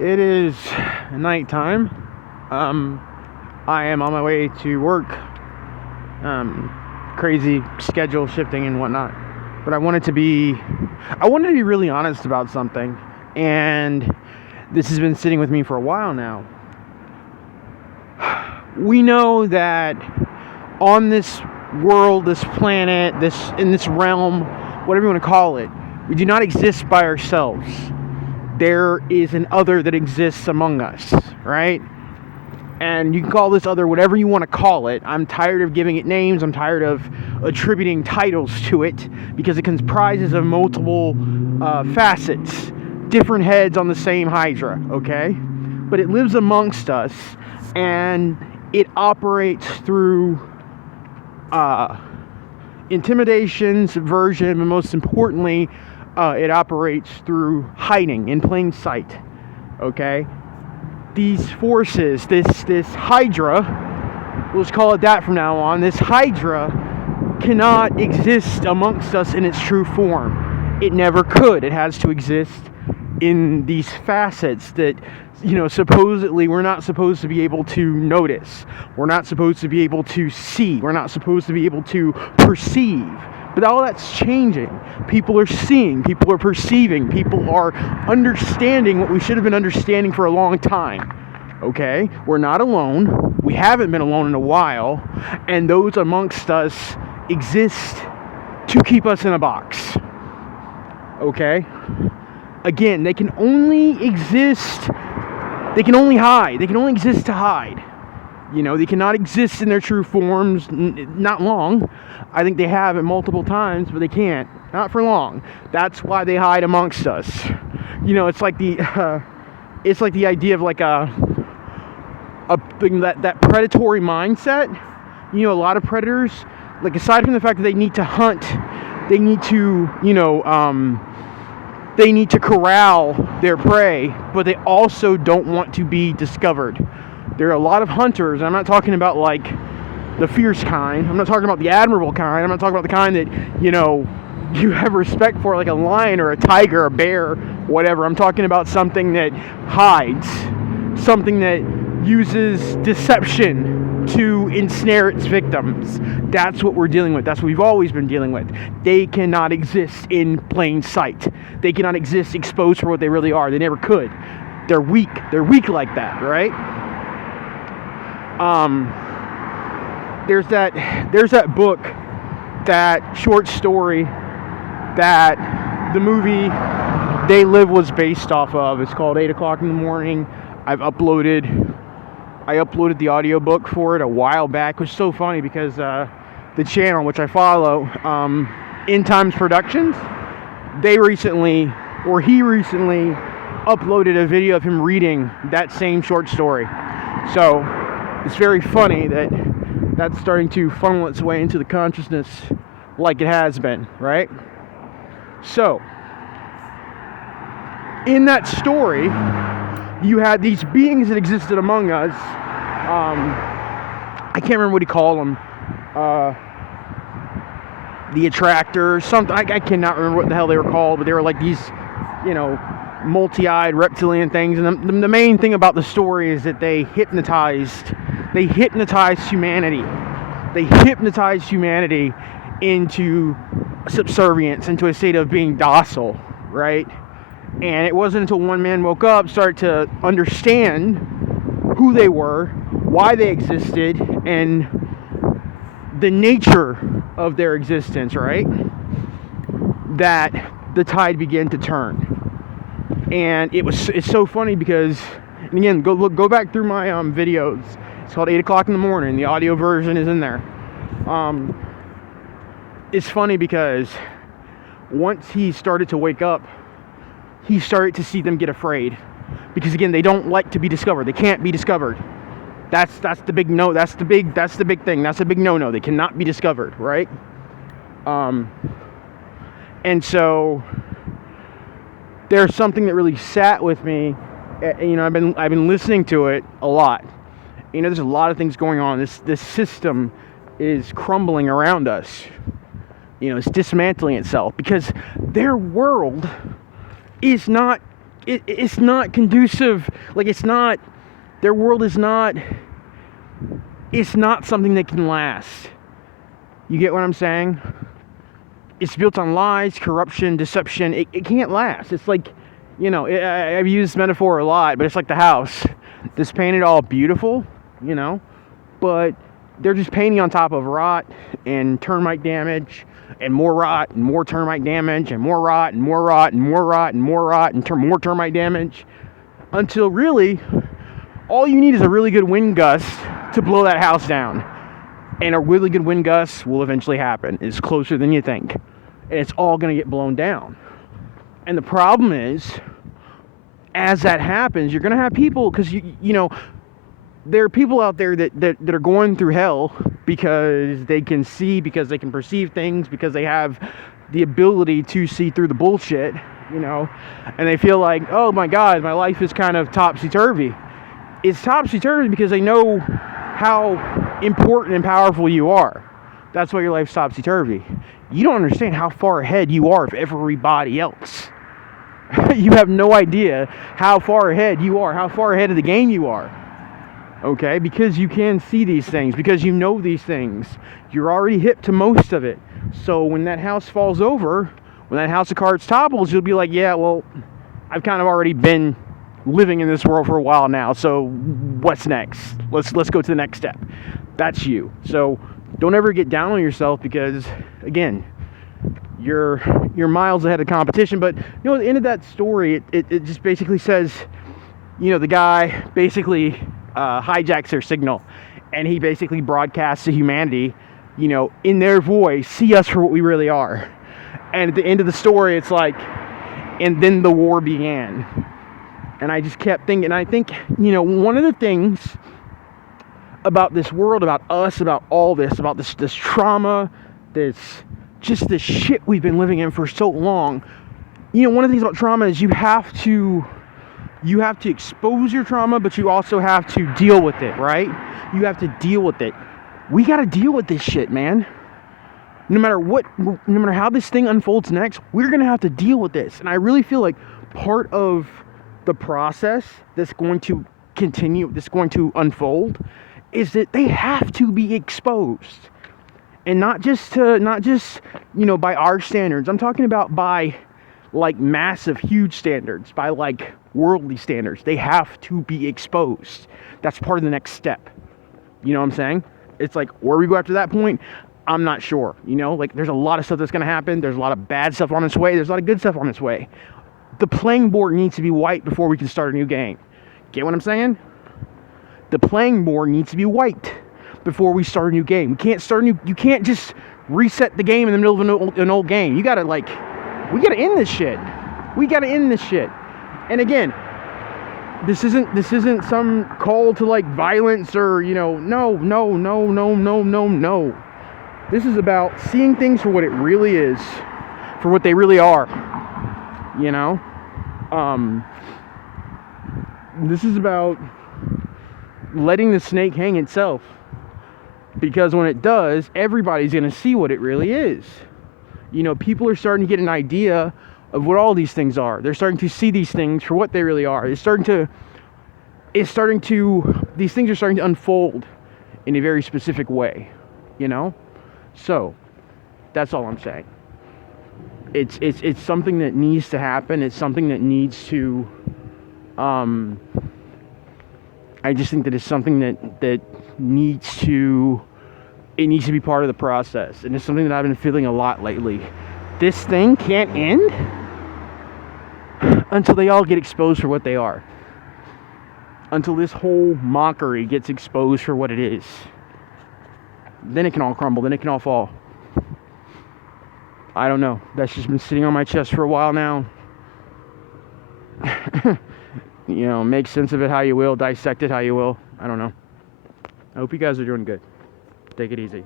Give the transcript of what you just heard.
It is nighttime. I am on my way to work. Crazy schedule shifting and whatnot. But I wanted to be really honest about something, and this has been sitting with me for a while now. We know that on this world, this planet, in this realm, whatever you want to call it, we do not exist by ourselves. There is an other that exists among us, right? And you can call this other whatever you want to call it. I'm tired of giving it names. I'm tired of attributing titles to it because it comprises of multiple facets, different heads on the same Hydra, okay? But it lives amongst us, and it operates through intimidation, subversion, but most importantly, it operates through hiding in plain sight, okay? These forces, this Hydra, let's call it that from now on, this Hydra cannot exist amongst us in its true form. It never could. It has to exist in these facets that, supposedly we're not supposed to be able to notice. We're not supposed to be able to see. We're not supposed to be able to perceive. But all that's changing. People are seeing, people are perceiving, people are understanding what we should have been understanding for a long time. Okay? We're not alone. We haven't been alone in a while. And those amongst us exist to keep us in a box. Okay? Again, they can only exist, they can only hide. They can only exist to hide. They cannot exist in their true forms, not long. I think they have it multiple times, but they can't. Not for long. That's why they hide amongst us. It's like the idea of like a thing, that predatory mindset. A lot of predators, like aside from the fact that they need to hunt, they need to, they need to corral their prey, but they also don't want to be discovered. There are a lot of hunters, and I'm not talking about like the fierce kind. I'm not talking about the admirable kind. I'm not talking about the kind that, you have respect for, like a lion or a tiger, a bear, whatever. I'm talking about something that hides, something that uses deception to ensnare its victims. That's what we're dealing with. That's what we've always been dealing with. They cannot exist in plain sight. They cannot exist exposed for what they really are. They never could. They're weak. They're weak like that, right? There's that book, that short story that the movie They Live was based off of. It's called 8 o'clock in the morning. I uploaded the audiobook for it a while back. It was so funny because the channel, which I follow, In Times Productions, he recently uploaded a video of him reading that same short story. So it's very funny that that's starting to funnel its way into the consciousness like it has been, right? So, in that story, you had these beings that existed among us. I can't remember what he called them. The Attractors, something. I cannot remember what the hell they were called, but they were like these, multi-eyed reptilian things. And the main thing about the story is that they hypnotized humanity. They hypnotized humanity into subservience, into a state of being docile, right? And it wasn't until one man woke up, started to understand who they were, why they existed, and the nature of their existence, right? That the tide began to turn. And it's so funny because, and again, go back through my videos. It's called 8 o'clock in the morning. The audio version is in there. It's funny because once he started to wake up, he started to see them get afraid. Because again, they don't like to be discovered. They can't be discovered. That's the big no. That's the big thing. That's a big no-no. They cannot be discovered, right? And so there's something that really sat with me. I've been listening to it a lot. There's a lot of things going on. This system is crumbling around us. It's dismantling itself because their world is not it's not conducive. Like, it's not, their world is not, it's not something that can last. You get what I'm saying? It's built on lies, corruption, deception. It can't last. It's like, I've used this metaphor a lot, but it's like the house that's painted all beautiful, but they're just painting on top of rot and termite damage and more rot and more termite damage and more rot and more rot and more rot and more rot and more termite damage, until really all you need is a really good wind gust to blow that house down. And a really good wind gust will eventually happen. It's closer than you think. And it's all going to get blown down. And the problem is, as that happens, you're going to have people, because there are people out there that are going through hell because they can see, because they can perceive things, because they have the ability to see through the bullshit, and they feel like, oh my God, my life is kind of topsy-turvy. It's topsy-turvy because they know how important and powerful you are. That's why your life's topsy-turvy. You don't understand how far ahead you are of everybody else. You have no idea how far ahead you are, how far ahead of the game you are. Okay? Because you can see these things, because you know these things. You're already hip to most of it. So when that house falls over, when that house of cards topples, you'll be like, yeah, well, I've kind of already been living in this world for a while now, so what's next? Let's go to the next step. That's you. So don't ever get down on yourself, because again, you're miles ahead of competition. But at the end of that story, it just basically says, the guy basically hijacks their signal, and he basically broadcasts to humanity, in their voice, see us for what we really are. And at the end of the story, it's like, and then the war began. And I just kept thinking, I think, one of the things about this world, about us, about all this, about this trauma, this shit we've been living in for so long. One of the things about trauma is you have to expose your trauma, but you also have to deal with it, right? You have to deal with it. We got to deal with this shit, man. No matter how this thing unfolds next, we're going to have to deal with this. And I really feel like part of the process that's going to continue, that's going to unfold, is that they have to be exposed. And not just by our standards. I'm talking about by like massive, huge standards, by like worldly standards. They have to be exposed. That's part of the next step. You know what I'm saying? It's like, where we go after that point, I'm not sure. Like, there's a lot of stuff that's going to happen. There's a lot of bad stuff on its way. There's a lot of good stuff on its way. The playing board needs to be white before we can start a new game. Get what I'm saying? The playing board needs to be white before we start a new game. You can't just reset the game in the middle of an old game. We gotta end this shit. We gotta end this shit. And again, this isn't some call to like violence or, no. This is about seeing things for what it really is, for what they really are. This is about letting the snake hang itself, because when it does, everybody's going to see what it really is. People are starting to get an idea of what all these things are. They're starting to see these things for what they really are. These things are starting to unfold in a very specific way, So, that's all I'm saying. It's something that needs to happen. It's something that needs to, I just think that it's something that needs to be part of the process. And it's something that I've been feeling a lot lately. This thing can't end until they all get exposed for what they are. Until this whole mockery gets exposed for what it is. Then it can all crumble. Then it can all fall. I don't know. That's just been sitting on my chest for a while now. Make sense of it how you will. Dissect it how you will. I don't know. I hope you guys are doing good. Take it easy.